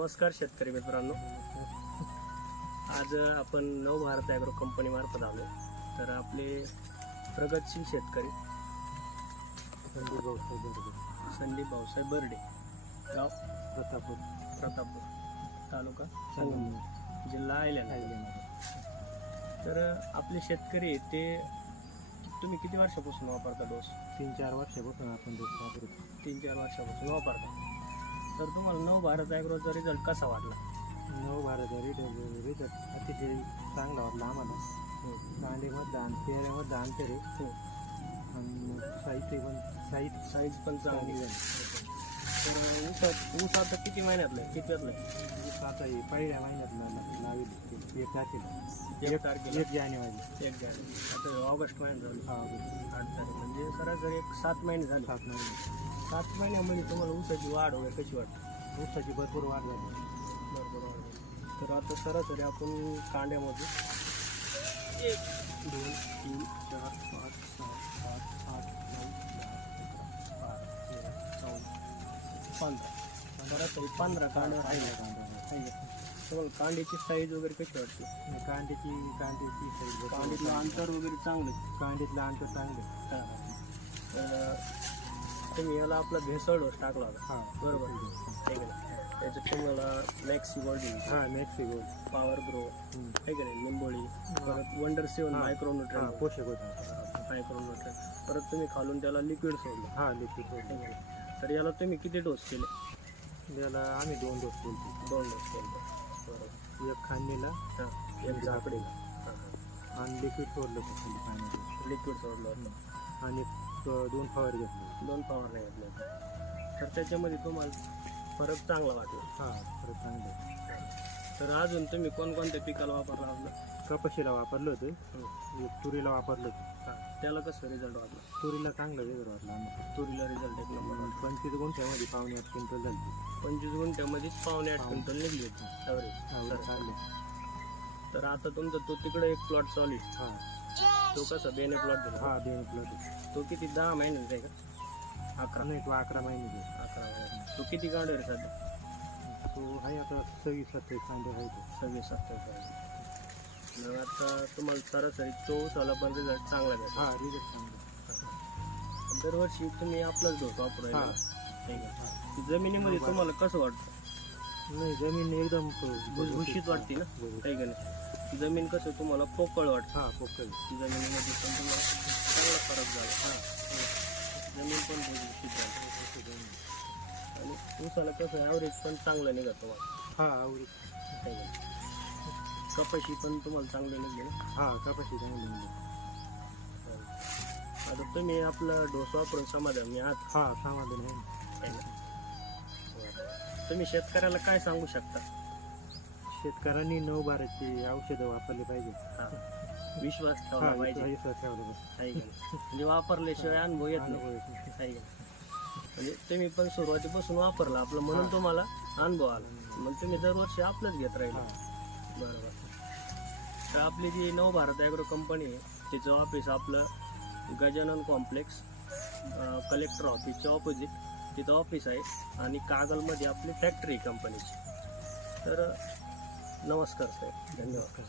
नमस्कार शेतकरी मित्रांनो, आज आपण नवभारत ॲग्रो कंपनी मार्फत आलो. तर आपले प्रगतशील शेतकरी संदीप भाऊसाहेब बर्डे, गाव प्रतापूर, तालुका संगमनेर, जिल्हा आयलंड. तर आपले शेतकरी ते तुम्ही किती वर्षापासून वापरता डोस? 3-4 वर्षापासून आपण डोस वापरतो. 3-4 वर्षापासून वापरता. तर तुम्हाला नवभारत ॲग्रोचा रिझल्ट कसा वाटला? नवभारत रिझल्ट अतिशय चांगला वाटला आम्हाला. कांडीमध्ये आणि पेऱ्यामध्ये अंतर आहे आणि साईज पण चांगली झाली. तर ऊस आता किती महिन्यातलं आहे? किती ऊस आता हे पहिल्या महिन्यात लावली 1 तारखेला 1 जानेवारी. आता ऑगस्ट महिन्यात झाली. 8 तारीख म्हणजे सरासरी 7 महिने झाले. 7 महिन्यामध्ये तुम्हाला ऊसाची वाढ वगैरे कशी वाटते? ऊसाची भरपूर वाढ झाली. तर आता सरासरी आपण कांड्यामध्ये 1, 2, 3, 4, 5, 6, 7, 8, 9, 10, 11, 12, 13, 14, 15 सरासरी 15 कांड्या राहिल्या. तुम्हाला कांड्याची साईज वगैरे कशी वाटते? कांड्याची साईज, कांडीतलं अंतर वगैरे चांगलं. कांडीतलं अंतर चांगलं. तुम्ही याला आपला भेसळ डोस टाकला होता. बरोबर. ठीक आहे. त्याच्यात तुम्हाला maxi body, maxi gold, power grow, ठीक आहे, निंबोळी, परत वंडर 7 मायक्रोन्यूट्रन पोषक होता. मायक्रोन्यूट्रन. परत तुम्ही खालून त्याला लिक्विड सोडलं. लिक्विड सोडलं. तर याला तुम्ही किती डोस केले? याला आम्ही 2 डोस केले. 2 डोस केले. बरोबर. एक खांडीला, एक झाकडीला. आणि लिक्विड सोडलं पाण्यात. लिक्विड सोडलं होतं आणि 2 फवार घेतले. 2 फवारण्या घेतल्या. तर त्याच्यामध्ये तुम्हाला फरक चांगला वाटला? फरक चांगला. तर अजून तुम्ही कोणकोणत्या पिकाला वापरला? आपलं कपाशीला वापरलं होतं, तुरीला वापरलं होतं. त्याला कसं रिझल्ट वाटला? तुरीला चांगला रिझल्ट वाटला आम्हाला. तुरीला रिझल्ट एक नंबर. 25 गुंठ्यामध्ये 5.5 क्विंटल झाली. 25 गुंठ्यामध्ये 5.5 क्विंटल निघली होती ॲव्हरेज. तर आता तुमचा तो तिकडे एक प्लॉट चालू आहे. तो कसा बेने प्लॉट दिला? बेने प्लॉट. तो किती 10 महिन्याचा आहे का? 11 नाही, तो 11 महिने. 11 महिने. तो किती कांडे रे सध्या? तो आहे आता 26-27 कांडे आहे. 26-27. मग आता तुम्हाला सरासरी तो उसाला पण रिझल्ट चांगला भेटला? रिझल्ट चांगला. दरवर्षी तुम्ही आपलाच डोस वापरायला. ठीक आहे. जमिनीमध्ये तुम्हाला कसं वाटतं? नाही, जमीन एकदम भुसभुशीत वाटते ना, काही का नाही? जमीन कसं तुम्हाला पोकळ वाटतं? पोकळ. जमिनीमध्ये पण तुम्हाला चांगला फरक झाला. जमीन पण भुसभुशीत झाली. आणि ऊसाला कसं ॲव्हरेज पण चांगलं निघत तुम्हाला? ॲव्हरेज. काही का नाही? कपाशी पण तुम्हाला चांगली निघली ना? कपाशी चांगली निघली. आता तुम्ही आपला डोस वापरून समाधानी आहात? समाधान आहे. तुम्ही शेतकऱ्याला काय सांगू शकता? शेतकऱ्यांनी नवभारतची औषधं वापरली पाहिजे. विश्वास ठेवला पाहिजे. म्हणजे वापरल्याशिवाय अनुभव येत नाही. म्हणजे तुम्ही पण सुरुवातीपासून वापरला आपलं म्हणून तुम्हाला अनुभव आला. मग तुम्ही दरवर्षी आपलंच घेत राहिला. बरोबर. तर आपली जी नवभारत ॲग्रो कंपनी आहे तिचं ऑफिस आपलं गजानन कॉम्प्लेक्स, कलेक्टर ऑफिसच्या ऑपोजिट तिथं ऑफिस आहे. आणि कागलमध्ये आपली फॅक्टरी कंपनीची. तर नमस्कार साहेब, धन्यवाद.